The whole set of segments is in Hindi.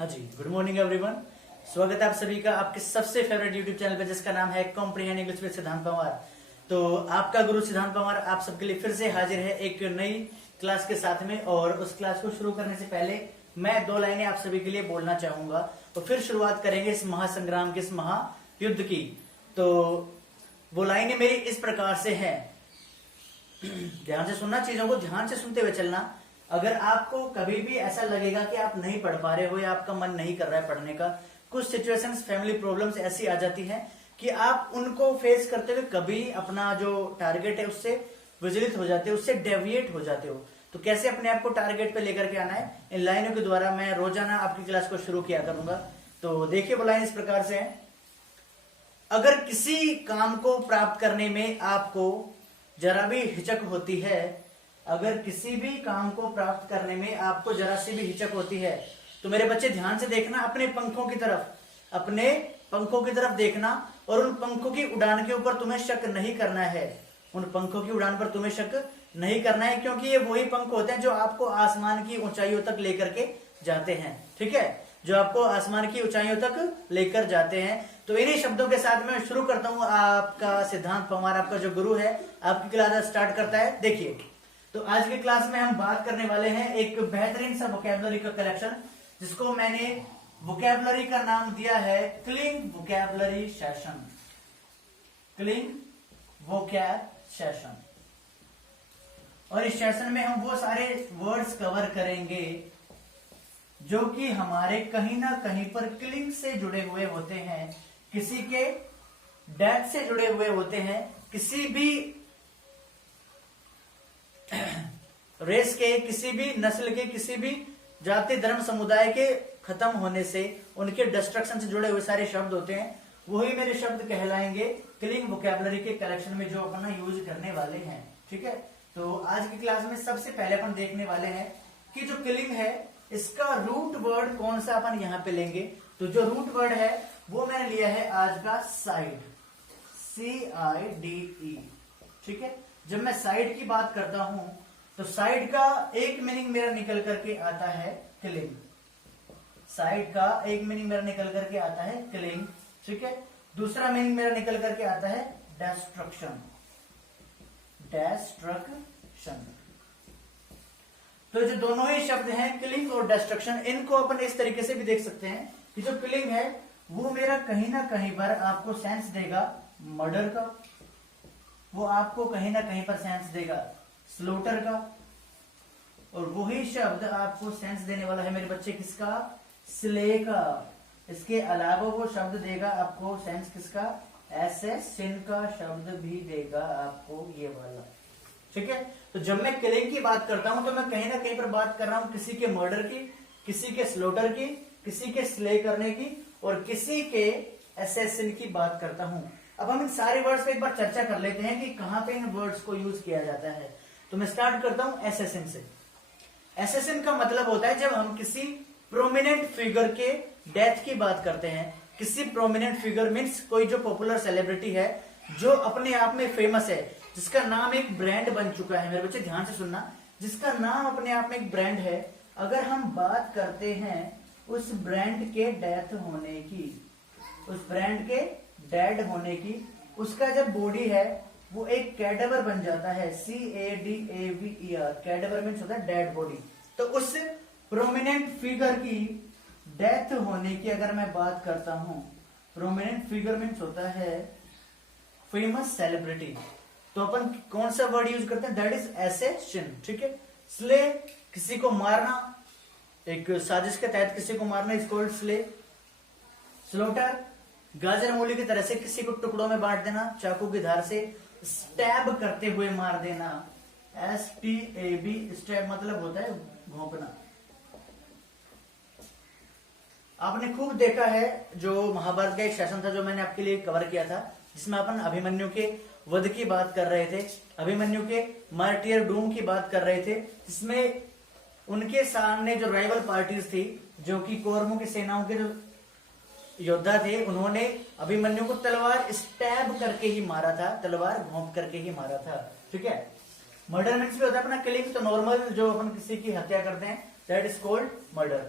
हाँ जी, गुड मॉर्निंग एवरीवन। स्वागत है आप सभी का आपके सबसे फेवरेट यूट्यूब चैनल पे जिसका नाम है कॉम्प्रिहेंड इंग्लिश विद सिद्धांत पवार। तो आपका गुरु सिद्धांत पवार आप सबके लिए फिर से हाजिर है एक नई क्लास के साथ में। और उस क्लास को शुरू करने से पहले मैं दो लाइनें आप सभी के लिए बोलना चाहूंगा तो फिर शुरुआत करेंगे इस महासंग्राम के, इस महायुद्ध की। तो वो लाइनें मेरी इस प्रकार से है, ध्यान से सुनना, चीजों को ध्यान से सुनते हुए चलना। अगर आपको कभी भी ऐसा लगेगा कि आप नहीं पढ़ पा रहे हो या आपका मन नहीं कर रहा है पढ़ने का, कुछ सिचुएशंस, फैमिली प्रॉब्लम्स ऐसी आ जाती हैं कि आप उनको फेस करते हुए कभी अपना जो टारगेट है उससे विचलित हो जाते हो, उससे डेविएट हो जाते हो। तो कैसे अपने आप को टारगेट पे लेकर के आना है, इन लाइनों के द्वारा मैं रोजाना आपकी क्लास को शुरू किया करूंगा। तो देखिए वो लाइन इस प्रकार से है। अगर किसी काम को प्राप्त करने में आपको जरा भी हिचक होती है, अगर किसी भी काम को प्राप्त करने में आपको जरा सी भी हिचक होती है, तो मेरे बच्चे ध्यान से देखना, अपने पंखों की तरफ, अपने पंखों की तरफ देखना। और उन पंखों की उड़ान के ऊपर तुम्हें शक नहीं करना है, उन पंखों की उड़ान पर तुम्हें शक नहीं करना है, क्योंकि ये वही पंख होते हैं जो आपको आसमान की ऊंचाइयों तक लेकर के जाते हैं। ठीक है, जो आपको आसमान की ऊंचाइयों तक लेकर जाते हैं। तो इन्हीं शब्दों के साथ मैं शुरू करता हूं। आपका सिद्धांत पवार, आपका जो गुरु है, आपकी क्लास स्टार्ट करता है। देखिए, तो आज की क्लास में हम बात करने वाले हैं एक बेहतरीन सा वोकैबुलरी का कलेक्शन, जिसको मैंने वोकैबुलरी का नाम दिया है cling vocabulary session. Cling vocab session. और इस सेशन में हम वो सारे वर्ड्स कवर करेंगे जो कि हमारे कहीं ना कहीं पर क्लिंग से जुड़े हुए होते हैं, किसी के डेथ से जुड़े हुए होते हैं, किसी भी रेस के, किसी भी नस्ल के, किसी भी जाति धर्म समुदाय के खत्म होने से, उनके डिस्ट्रक्शन से जुड़े हुए सारे शब्द होते हैं। वही मेरे शब्द कहलाएंगे क्लिंग वोकैबुलरी के कलेक्शन में जो अपना यूज करने वाले हैं। ठीक है, तो आज की क्लास में सबसे पहले अपन देखने वाले हैं कि जो क्लिंग है इसका रूट वर्ड कौन सा अपन यहां पे लेंगे। तो जो रूट वर्ड है वो मैंने लिया है आज का साइड, CIDE। ठीक है, जब मैं साइड की बात करता हूं तो साइड का एक मीनिंग मेरा निकल करके आता है क्लिंग। साइड का एक मीनिंग मेरा निकल करके आता है क्लिंग। ठीक है, दूसरा मीनिंग मेरा निकल करके आता है डेस्ट्रक्शन। डेस्ट्रक्शन। तो जो दोनों ही शब्द हैं क्लिंग और डेस्ट्रक्शन, इनको अपन इस तरीके से भी देख सकते हैं कि जो क्लिंग है वो मेरा कहीं ना कहीं पर आपको सेंस देगा मर्डर का, वो आपको कहीं ना कहीं पर सेंस देगा स्लोटर का, और वही शब्द आपको सेंस देने वाला है मेरे बच्चे किसका, स्ले का। इसके अलावा वो शब्द देगा आपको सेंस किसका, एसेसिन का शब्द भी देगा आपको ये वाला। ठीक है, तो जब मैं किलिंग की बात करता हूं तो मैं कहीं ना कहीं पर बात कर रहा हूं किसी के मर्डर की, किसी के स्लोटर की, किसी के स्ले करने की, और किसी के एसेसिन की बात करता हूं। अब हम इन सारे वर्ड्स पे एक बार चर्चा कर लेते हैं कि कहां पे इन वर्ड्स को यूज किया जाता है। तो मैं स्टार्ट करता हूं एसेसिन से। एसेसिन का मतलब होता है जब हम किसी प्रोमिनेंट फिगर के डेथ की बात करते हैं। किसी प्रोमिनेंट फिगर मीन्स कोई जो पॉपुलर सेलिब्रिटी है, जो अपने आप में फेमस है, जिसका नाम एक ब्रांड बन चुका है। मेरे बच्चे ध्यान से सुनना, जिसका नाम अपने आप में एक ब्रांड है, अगर हम बात करते हैं उस ब्रांड के डेथ होने की, उस ब्रांड के डेड होने की, उसका जब बॉडी है वो एक कैडेवर बन जाता है, CADAVER। कैडेवर मीन्स होता है डेड बॉडी। तो उस प्रोमिनेंट फिगर की डेथ होने की अगर मैं बात करता हूं, प्रोमिनेंट फिगर मीन्स होता है फेमस सेलिब्रिटी, तो अपन कौन सा वर्ड यूज करते हैं, दैट इज एसेसिन। ठीक है, स्ले किसी को मारना, एक साजिश के तहत किसी को मारना इज कॉल्ड स्ले। स्लोटर गाजर मूली की तरह से किसी को टुकड़ों में बांट देना, चाकू की धार से स्टैब करते हुए मार देना, STAB। स्टैब मतलब होता है घोंपना। आपने खूब देखा है जो महाभारत का एक सेशन था जो मैंने आपके लिए कवर किया था, जिसमें अपन अभिमन्यु के वध की बात कर रहे थे, अभिमन्यु के मार्टियर डूम की बात कर रहे थे, जिसमें उनके सामने जो राइवल पार्टीज थी, जो कि कौरवों की सेनाओं के जो योद्धा थे, उन्होंने अभिमन्यु को तलवार स्टैब करके ही मारा था, तलवार घोंप करके ही मारा था। ठीक है, मर्डर मीन्स भी होता है अपना किलिंग। तो नॉर्मल जो अपन किसी की हत्या करते हैं दैट इज कॉल्ड मर्डर।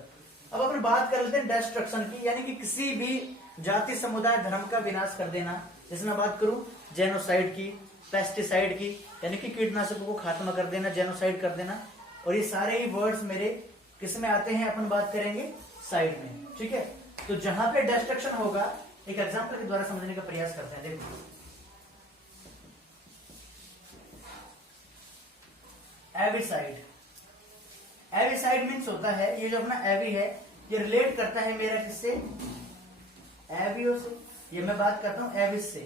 अब अपन बात कर लेते हैं डिस्ट्रक्शन की, यानी कि किसी भी जाति समुदाय धर्म का विनाश कर देना। जैसे मैं बात करूं जेनोसाइड की, पेस्टिसाइड की, यानी कि कीटनाशकों को खात्मा कर देना, जेनोसाइड कर देना। और ये सारे ही वर्ड्स मेरे किस में आते हैं, अपन बात करेंगे साइड में, ठीक है। तो जहां पे डिस्ट्रक्शन होगा, एक एग्जांपल के द्वारा समझने का प्रयास करते हैं। देखो एविसाइड, एविसाइड मीन्स होता है, ये जो अपना एवी है ये रिलेट करता है मेरा किससे, एवियो से। ये मैं बात करता हूं एविस से।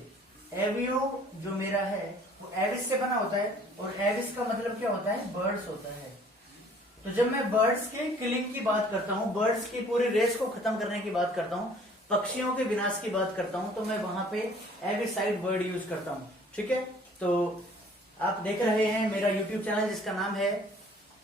एवियो जो मेरा है वो एविस से बना होता है, और एविस का मतलब क्या होता है, बर्ड्स होता है। तो जब मैं बर्ड्स के किलिंग की बात करता हूं, बर्ड्स की पूरी रेस को खत्म करने की बात करता हूं, पक्षियों के विनाश की बात करता हूं, तो मैं वहां पे एविसाइड वर्ड यूज करता हूं, ठीक है। तो आप देख रहे हैं मेरा यूट्यूब चैनल जिसका नाम है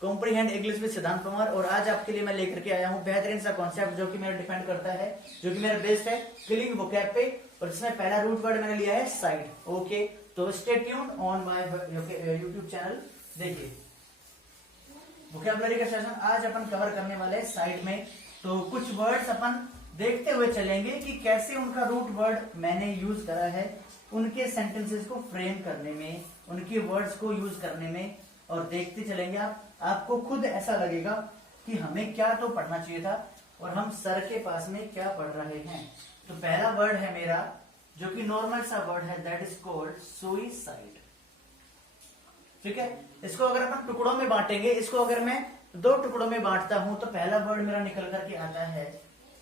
कॉम्प्रीहेंड इंग्लिश विद सिद्धांत पवार, और आज आपके लिए मैं लेकर के आया हूं बेहतरीन सा कॉन्सेप्ट जो कि मेरा डिपेंड करता है, जो कि मेरा बेस्ड है किलिंग वोकैब पे, और इसमें पहला रूट वर्ड मैंने लिया है साइड। ओके, तो stay tune on my YouTube channel. देखिए वोकैबुलरी का सेशन आज अपन कवर करने वाले हैं साइड में। तो कुछ वर्ड्स अपन देखते हुए चलेंगे कि कैसे उनका रूट वर्ड मैंने यूज करा है उनके सेंटेंसेस को फ्रेम करने में, उनके वर्ड्स को यूज करने में, और देखते चलेंगे आपको खुद ऐसा लगेगा कि हमें क्या तो पढ़ना चाहिए था और हम सर के पास में क्या पढ़ रहे हैं। तो पहला वर्ड है मेरा जो कि नॉर्मल सा वर्ड है, दैट इज कॉल्ड सुइसाइड, ठीक है। इसको अगर अपन टुकड़ों में बांटेंगे, इसको अगर मैं 2 टुकड़ों में बांटता हूं तो पहला वर्ड मेरा निकल करके आता है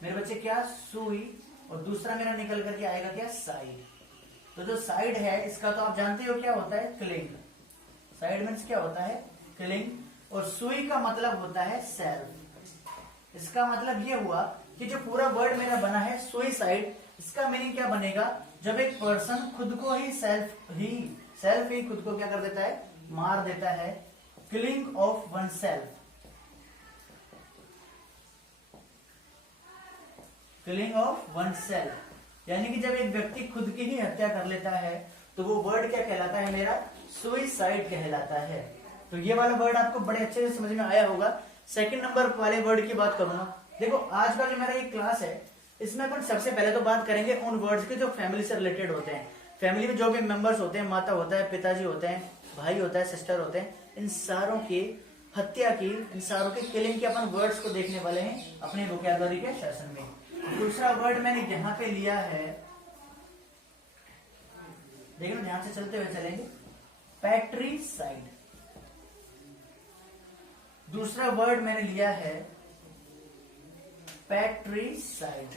मेरे बच्चे क्या, सुई, और दूसरा मेरा निकल करके आएगा क्या, साइड। तो जो साइड है इसका तो आप जानते हो क्या होता है, क्लिंग। साइड मीन्स क्या होता है, क्लिंग। और सुई का मतलब होता है सेल्फ। इसका मतलब ये हुआ कि जो पूरा वर्ड मेरा बना है सुइसाइड, इसका मीनिंग क्या बनेगा, जब एक पर्सन खुद को ही सेल्फ ही खुद को क्या कर देता है, मार देता है। Killing of one self, killing of one self, यानी कि जब एक व्यक्ति खुद की ही हत्या कर लेता है तो वो वर्ड क्या कहलाता है मेरा, सुइसाइड कहलाता है। तो ये वाला वर्ड आपको बड़े अच्छे से समझ में आया होगा। सेकंड नंबर वाले वर्ड की बात करूंगा। देखो आज का जो मेरा ये क्लास है इसमें अपन सबसे पहले तो बात करेंगे उन वर्ड्स के जो फैमिली से रिलेटेड होते हैं। फैमिली में जो भी मेंबर्स होते हैं, माता होता है, पिताजी होते हैं, भाई होता है, सिस्टर होते हैं, इन सारों की हत्या की, इन सारों के किलिंग के अपन वर्ड्स को देखने वाले हैं अपने वोकैबुलरी के सेशन में। दूसरा वर्ड मैंने यहां पे लिया है, देखो ध्यान से चलते हुए चलेंगे, पैट्रिसाइड। दूसरा वर्ड मैंने लिया है पैट्रिसाइड।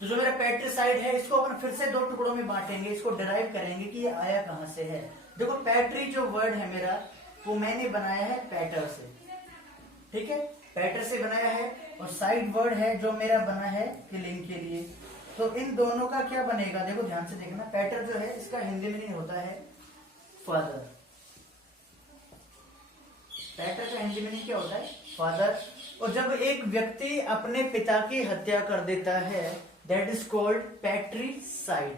तो जो मेरा पैट्रिसाइड है इसको अपन फिर से 2 टुकड़ों में बांटेंगे, इसको डिराइव करेंगे कि ये आया कहां से है। देखो पैट्री जो वर्ड है मेरा वो मैंने बनाया है पैटर से, ठीक है, पैटर से बनाया है। और साइड वर्ड है जो मेरा बना है किलिंग के लिए। तो इन दोनों का क्या बनेगा, देखो ध्यान से देखना। पैटर जो है इसका हिंदी में होता है फादर। पैटर का हिंदी में क्या होता है, फादर। और जब एक व्यक्ति अपने पिता की हत्या कर देता है that is called patricide,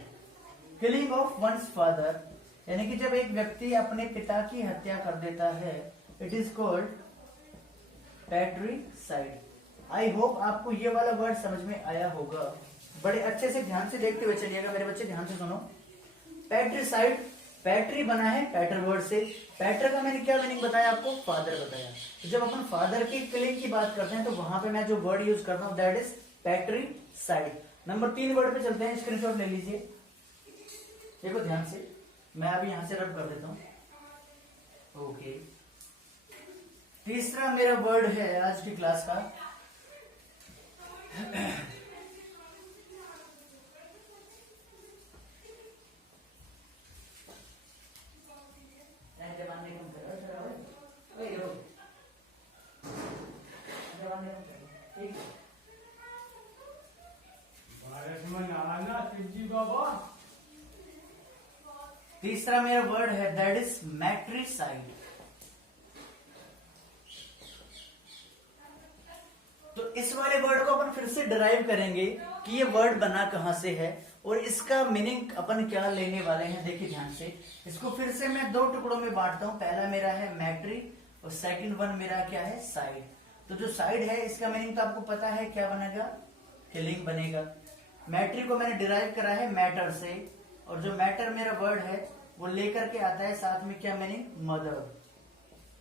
killing of one's father, यानी कि जब एक व्यक्ति अपने पिता की हत्या कर देता है it is called patricide. I hope आपको ये वाला वर्ड समझ में आया होगा। बड़े अच्छे से ध्यान से देखते हुए चलिएगा मेरे बच्चे, ध्यान से सुनो। पैट्रिसाइड, पैट्री बना है पैटर वर्ड से। पैटर का मैंने क्या मीनिंग बताया आपको, फादर बताया। तो जब अपन फादर की किलिंग की बात करते हैं तो वहां पे मैं जो वर्ड यूज करता हूं दैट इज पैट्रिसाइड। नंबर 3 वर्ड पे चलते हैं, स्क्रीनशॉट ले लीजिए, देखो ध्यान से, मैं अभी यहां से रब कर देता हूं। ओके, तीसरा मेरा वर्ड है आज की क्लास का तीसरा मेरा वर्ड है दैट इज मैट्रिसाइड। तो इस वाले वर्ड को अपन फिर से डिराइव करेंगे कि ये वर्ड बना कहां से है और इसका मीनिंग अपन क्या लेने वाले हैं देखिए ध्यान से। इसको फिर से मैं दो टुकड़ों में बांटता हूं, पहला मेरा है मैट्री और सेकंड वन मेरा क्या है, साइड। तो जो साइड है इसका मीनिंग तो आपको पता है क्या बनेगा, किलिंग बनेगा। मैट्री को मैंने डिराइव करा है मैटर से, और जो मैटर मेरा वर्ड है वो लेकर के आता है साथ में क्या मीनिंग, मदर।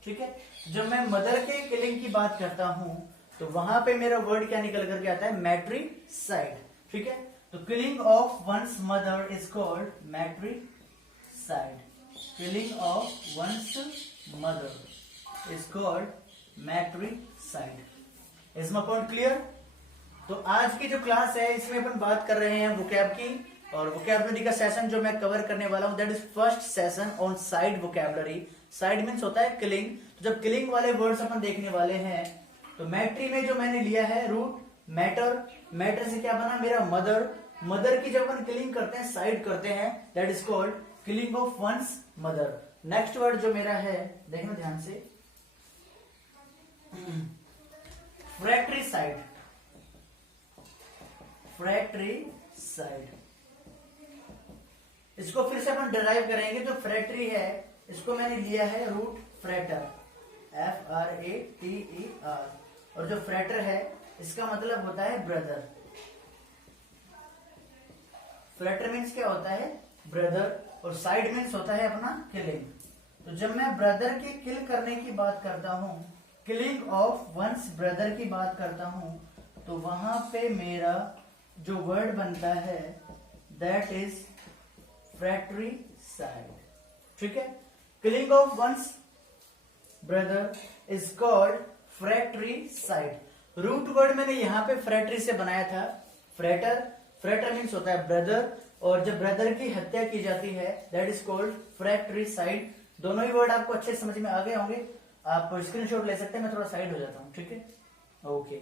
ठीक है, जब मैं मदर के किलिंग की बात करता हूं तो वहां पे मेरा वर्ड क्या निकल करके आता है, मैट्रिसाइड। ठीक है, तो killing of one's mother is called matricide. Killing of one's mother is called matricide. Is my point clear? तो आज की जो क्लास है इसमें अपन बात कर रहे हैं वोकैब की, और वोकैबुलरी का सेशन जो मैं कवर करने वाला हूं that is first session on side vocabulary. Side means होता है किलिंग। तो जब किलिंग वाले वर्ड्स अपन देखने वाले हैं तो मैट्री में जो मैंने लिया है रूट मैटर, मैटर से क्या बना मेरा मदर। मदर की जब अपन किलिंग करते हैं, साइड करते हैं, that is called killing of one's mother. Next word जो मेरा है देखना ध्यान से, फ्रैक्ट्रिसाइड। फ्रैक्ट्रिसाइड, इसको फिर से अपन डिराइव करेंगे। जो फ्रैक्ट्री है इसको मैंने लिया है रूट फ्रैटर, FRATER, और जो फ्रैटर है इसका मतलब होता है ब्रदर। फ्रैटर मीन्स क्या होता है, ब्रदर, और साइड मीन्स होता है अपना किलिंग। तो जब मैं ब्रदर के किल करने की बात करता हूं, किलिंग ऑफ वंस ब्रदर की बात करता हूं, तो वहां पे मेरा जो वर्ड बनता है दैट इज फ्रैक्ट्रिसाइड। ठीक है, killing of one's brother is called fratricide. Root word मैंने यहां पे फ्रैक्ट्री से बनाया था, फ्रैटर। फ्रैटर मीन्स होता है ब्रदर, और जब ब्रदर की हत्या की जाती है दैट इज कॉल्ड फ्रैक्ट्रिसाइड। दोनों ही वर्ड आपको अच्छे समझ में आ गए होंगे, आप स्क्रीनशॉट ले सकते हैं। मैं थोड़ा साइड हो जाता हूं, ठीक है, ओके,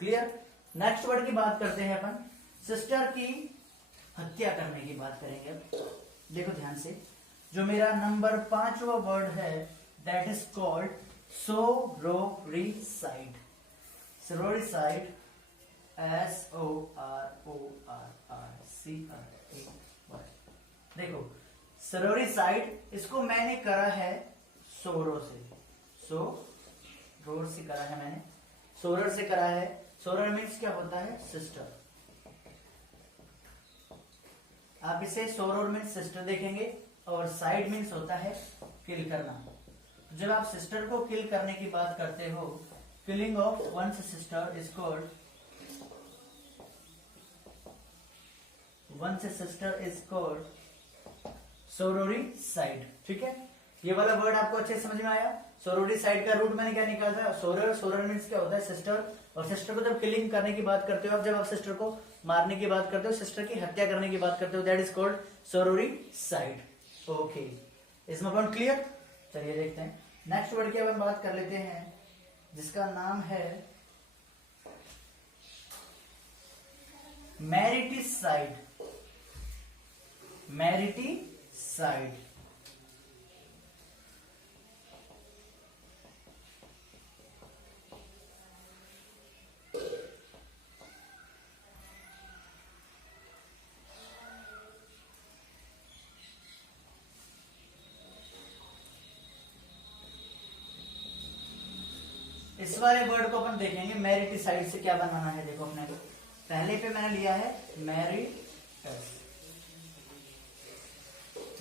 क्लियर। नेक्स्ट वर्ड की बात करते हैं अपन, सिस्टर की हत्या करने की बात करेंगे। अब देखो ध्यान से, जो मेरा नंबर 5वां वर्ड है दैट इज कॉल्ड सोरोरिसाइड। सोरोरिसाइड, SORORICIDE। देखो सोरोरिसाइड, इसको मैंने करा है सोरो से, सोरोर से करा है मैंने, सोरर से करा है। सोरर मीन्स क्या होता है, सिस्टर। आप इसे सोरोर मीन्स सिस्टर देखेंगे, और साइड मीन्स होता है किल करना। जब आप सिस्टर को किल करने की बात करते हो, killing of one's sister is called, one's sister is called sororicide. ठीक है, ये वाला वर्ड आपको अच्छे से समझ में आया। सोरोरिसाइड का रूट मैंने क्या निकाला था, सोरर। सोरर मीन्स क्या होता है, सिस्टर। और सिस्टर को जब किलिंग करने की बात करते हो आप, जब आप सिस्टर को मारने की बात करते हो, सिस्टर की हत्या करने की बात करते हो, दैट इज कॉल्ड सोरोरिसाइड। ओके, इसमें पॉइंट क्लियर। चलिए देखते हैं नेक्स्ट वर्ड की अब हम बात कर लेते हैं, जिसका नाम है मैरिटिसाइड। मैरिटिसाइड, इस वाले वर्ड को अपन देखेंगे मैरिटिसाइड से क्या बनाना है। देखो अपने को पहले पे मैंने लिया है मैरिटस।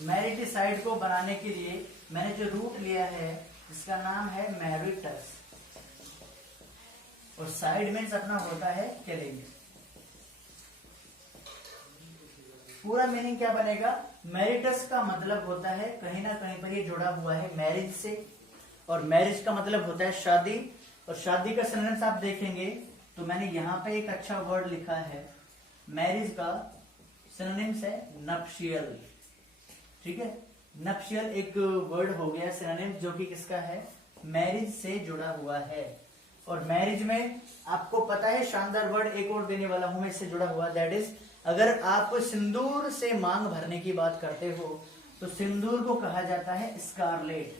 मैरिटिसाइड को बनाने के लिए मैंने जो रूट लिया है इसका नाम है मैरिटस, और साइड मीन्स अपना होता है किलिंग। पूरा मीनिंग क्या बनेगा, मैरिटस का मतलब होता है कहीं ना कहीं पर ये जुड़ा हुआ है मैरिज से, और मैरिज का मतलब होता है शादी, और शादी का सिनोनिम्स आप देखेंगे तो मैंने यहाँ पे एक अच्छा वर्ड लिखा है। मैरिज का सिनोनिम्स है नप्शियल। ठीक है, नप्शियल एक वर्ड हो गया सिनोनिम, जो कि किसका है, मैरिज से जुड़ा हुआ है। और मैरिज में आपको पता है शानदार वर्ड एक और देने वाला हूं मैं इससे जुड़ा हुआ, दैट इज, अगर आप सिंदूर से मांग भरने की बात करते हो तो सिंदूर को कहा जाता है स्कारलेट।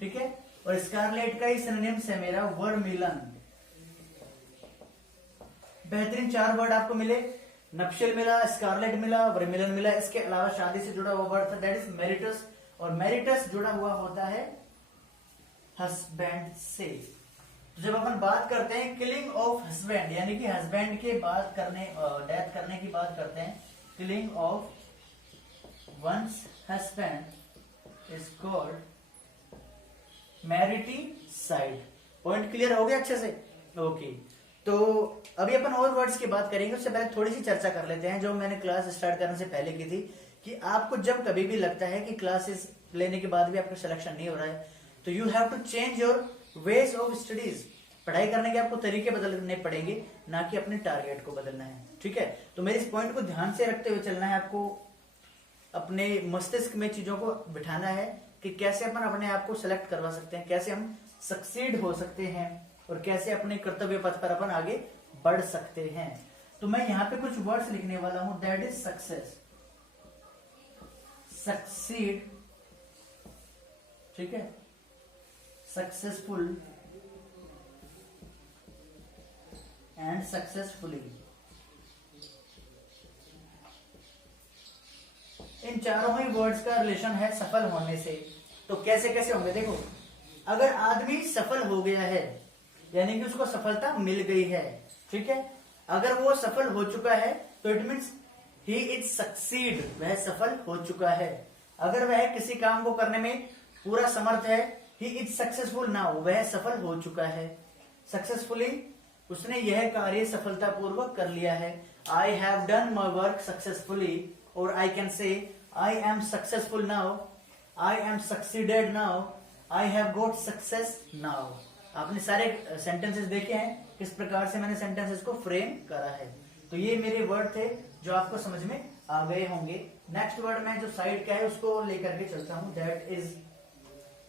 ठीक है, और स्कारलेट का ही सिनोनिम्स है मेरा वर्मिलन। बेहतरीन 4 वर्ड आपको मिले, नप्शियल मिला, स्कारलेट मिला, वर्मिलन मिला। इसके अलावा शादी से जुड़ा हुआ वर्ड था दैट इज मैरिटस, और मैरिटस जुड़ा हुआ होता है हस्बैंड से। तो जब अपन बात करते हैं किलिंग ऑफ हस्बैंड, यानी कि हस्बैंड के बात करने, डेथ करने की बात करते हैं, killing of one's husband is called mariticide. Point clear हो गया अच्छे से? ओके। तो अभी अपन और वर्ड्स की बात करेंगे, उससे पहले थोड़ी सी चर्चा कर लेते हैं जो मैंने क्लास स्टार्ट करने से पहले की थी, कि आपको जब कभी भी लगता है कि क्लासेस लेने के बाद भी आपका सिलेक्शन नहीं हो रहा है, तो you have to change your ways of studies. पढ़ाई करने के आपको तरीके बदलने पड़ेंगे, ना कि अपने टारगेट को बदलना है, ठीक है? तो मेरे इस पॉइंट को ध्यान से रखते हुए चलना है आपको, अपने मस्तिष्क में चीजों को बिठाना है कि कैसे अपन अपने आप को सिलेक्ट करवा सकते हैं, कैसे हम सक्सीड हो सकते हैं, और कैसे अपने कर्तव्य पथ पर अपन आगे बढ़ सकते हैं। तो मैं यहाँ पे कुछ वर्ड्स लिखने वाला हूं, दैट इज सक्सेस, सक्सीड, ठीक है, सक्सेसफुल एंड सक्सेसफुली। इन चारों ही वर्ड्स का रिलेशन है सफल होने से। तो कैसे कैसे होंगे देखो, अगर आदमी सफल हो गया है यानी कि उसको सफलता मिल गई है, ठीक है, अगर वो सफल हो चुका है तो it means he is succeed, वह सफल हो चुका है। अगर वह किसी काम को करने में पूरा समर्थ है, ही इज सक्सेसफुल नाउ, वह सफल हो चुका है। सक्सेसफुली, उसने यह कार्य सफलतापूर्वक कर लिया है। I have done my work successfully, और I can say I am successful now, I am succeeded now, I have got success now. आपने सारे सेंटेंसेस देखे हैं किस प्रकार से मैंने सेंटेंसेस को फ्रेम करा है। तो ये मेरे वर्ड थे जो आपको समझ में आ गए होंगे। नेक्स्ट वर्ड में जो साइड का है उसको लेकर के चलता हूं, दैट इज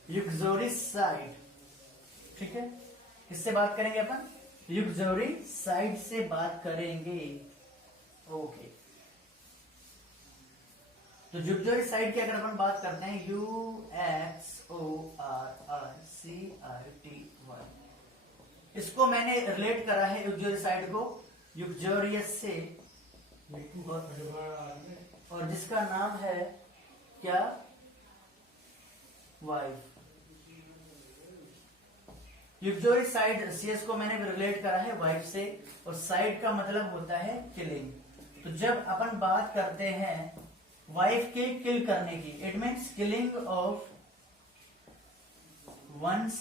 यूक्सोरिसाइड, ठीक है। किससे बात करेंगे अपन? यूक्सोरिसाइड से बात करेंगे, ओके। तो यूक्सोरिसाइड की अगर अपन बात करते हैं, UXORICITY, इसको मैंने रिलेट करा है यूक्सोरिसाइड को यूक्सोरियस से, और जिसका नाम है क्या? वाइफ। यूक्सोरिसाइड सीएस को मैंने रिलेट करा है वाइफ से, और साइड का मतलब होता है किलिंग। तो जब अपन बात करते हैं वाइफ के किल करने की, it means killing of one's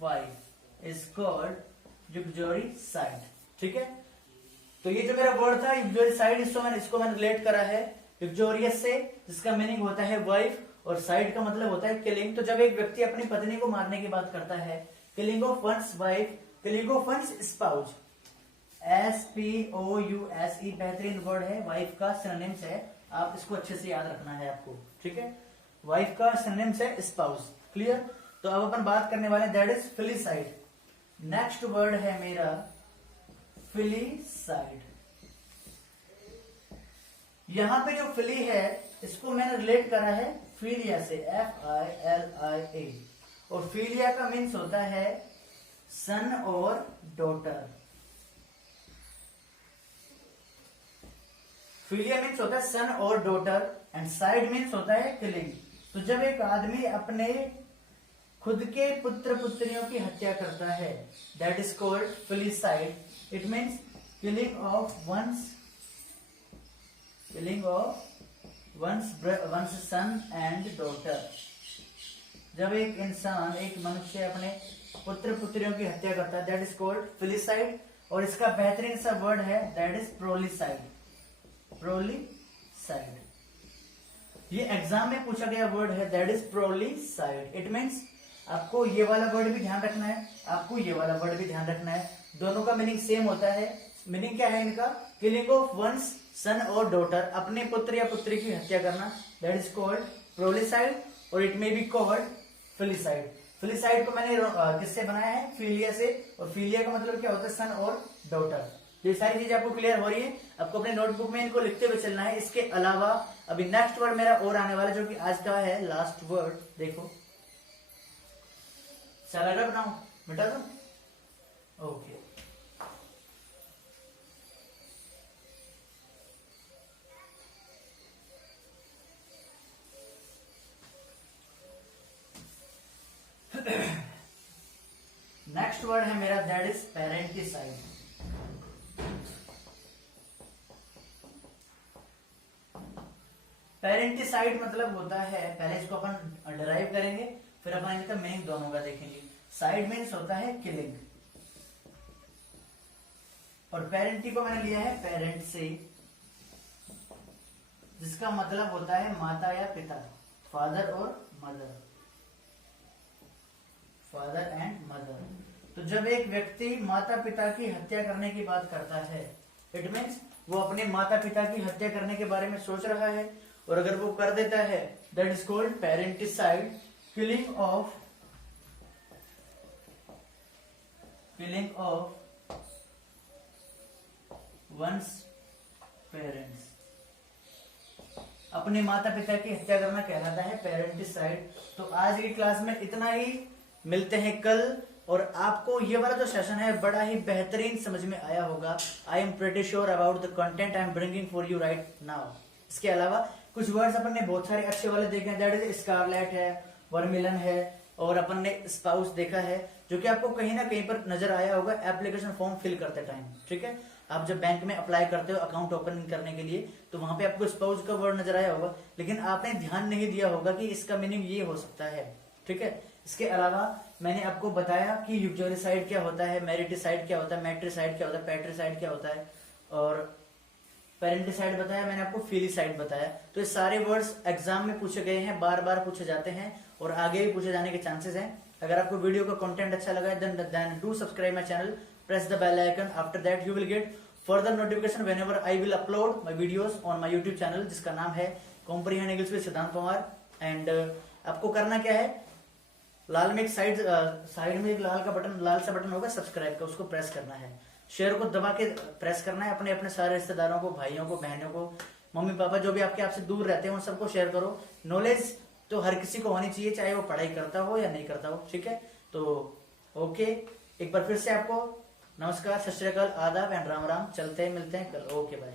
wife is called uxoricide, ठीक है। तो ये जो मेरा वर्ड था यूक्सोरिसाइड, इसको मैंने रिलेट करा है यूक्सोरियस से, जिसका मीनिंग होता है वाइफ, और साइड का मतलब होता है किलिंग। तो जब एक व्यक्ति अपनी पत्नी को मारने की बात करता है, killing of one's wife, killing of one's spouse, SPOUSE बेहतरीन वर्ड है, वाइफ का सिनोनिम्स है, आप इसको अच्छे से याद रखना है आपको, ठीक है। वाइफ का सिनोनिम्स है स्पाउस, क्लियर। तो अब अपन बात करने वाले दैट इज फिलिसाइड। नेक्स्ट वर्ड है मेरा फिलिसाइड। यहां पे जो फिली है इसको मैंने रिलेट करा है फिलिया से, FILIA, और फिलिया का मीन्स होता है सन और डॉटर। फिलिया मीन्स होता है सन और डॉटर, एंड साइड मीन्स होता है किलिंग। तो जब एक आदमी अपने खुद के पुत्र पुत्रियों की हत्या करता है, that is called filicide. It means killing of one's son and daughter. जब एक इंसान, एक मनुष्य अपने पुत्र पुत्रियों की हत्या करता है, दैट इज कॉल्ड फिलिसाइड। और इसका बेहतरीन सा वर्ड है दैट इज प्रोलिसाइड, प्रोलिसाइड। ये एग्जाम में पूछा गया वर्ड है, दैट इज प्रोलिसाइड। इट मीन्स आपको ये वाला वर्ड भी ध्यान रखना है, आपको ये वाला वर्ड भी ध्यान रखना है, दोनों का मीनिंग सेम होता है। मीनिंग क्या है इनका? किलिंग ऑफ वंस सन और डॉटर, अपने पुत्र या पुत्री की हत्या करना, दैट इज कॉल्ड प्रोलिसाइड, और इट मे बी कॉल्ड फिलिसाइड। फिलिसाइड को मैंने किससे बनाया है? फिलिया से, और फिलिया का मतलब क्या होता है? सन और डॉटर। ये सारी चीजें आपको क्लियर हो रही है, आपको अपने नोटबुक में इनको लिखते हुए चलना है। इसके अलावा अभी नेक्स्ट वर्ड मेरा और आने वाला, जो कि आज का है लास्ट वर्ड, देखो, सैलाड बनाओ, मिटा दो, ओके। नेक्स्ट वर्ड है मेरा, दैट इज पेरेंटिसाइड। पेरेंटिसाइड मतलब होता है, पहले इसको अपन डिराइव करेंगे, फिर अपन इसका मीनिंग दोनों का देखेंगे। साइड मीन्स होता है किलिंग, और पेरेंटी को मैंने लिया है पेरेंट से, जिसका मतलब होता है माता या पिता, फादर और मदर, फादर एंड मदर। तो जब एक व्यक्ति माता पिता की हत्या करने की बात करता है, इट मीन्स वो अपने माता पिता की हत्या करने के बारे में सोच रहा है, और अगर वो कर देता है, that is called parenticide, killing of one's parents. अपने माता पिता की हत्या करना कहलाता है पेरेंटिसाइड। तो आज की क्लास में इतना ही, मिलते हैं कल। और आपको ये वाला जो सेशन है बड़ा ही बेहतरीन समझ में आया होगा। I am pretty sure about the content I am bringing for you right now. इसके अलावा कुछ वर्ड्स अपन ने बहुत सारे अच्छे वाले देखे हैं, दैट इज स्कारलेट है, वर्मिलन है, और अपन ने स्पाउस देखा है, जो कि आपको कहीं ना कहीं पर नजर आया होगा एप्लीकेशन फॉर्म फिल करते टाइम। ठीक है, आप जब बैंक में अप्लाई करते हो अकाउंट ओपन करने के लिए, तो वहां पे आपको स्पाउस का वर्ड नजर आया होगा, लेकिन आपने ध्यान नहीं दिया होगा कि इसका मीनिंग ये हो सकता है। ठीक है, इसके अलावा मैंने आपको बताया कि यूटेरिसाइड क्या होता है, मैरिटिसाइड क्या होता है, मैट्रिसाइड क्या होता है, पैट्रिसाइड क्या होता है, और पेरेंटिसाइड बताया मैंने आपको, फिलिसाइड बताया। तो ये सारे वर्ड्स एग्जाम में पूछे गए हैं, बार बार पूछे जाते हैं, और आगे भी पूछे जाने के चांसेस हैं। अगर आपको वीडियो का कंटेंट अच्छा लगा है, then do subscribe my channel, press the bell icon. After that you will get further notification whenever I will upload my videos on my YouTube channel, जिसका नाम है कॉम्प्रिहेंड इंग्लिश विद सिद्धांत पवार। एंड आपको करना क्या है, लाल में एक साइड में एक लाल सा बटन होगा सब्सक्राइब का, उसको प्रेस करना है। शेयर को दबा के प्रेस करना है, अपने अपने सारे रिश्तेदारों को, भाइयों को, बहनों को, मम्मी पापा जो भी आपसे दूर रहते हैं उन सबको शेयर करो। नॉलेज तो हर किसी को होनी चाहिए, चाहे वो पढ़ाई करता हो या नहीं करता हो। ठीक है, तो ओके, एक बार फिर से आपको नमस्कार, सत श्री अकाल, आदाब एंड राम राम। चलते हैं, मिलते हैं कल। Okay bye.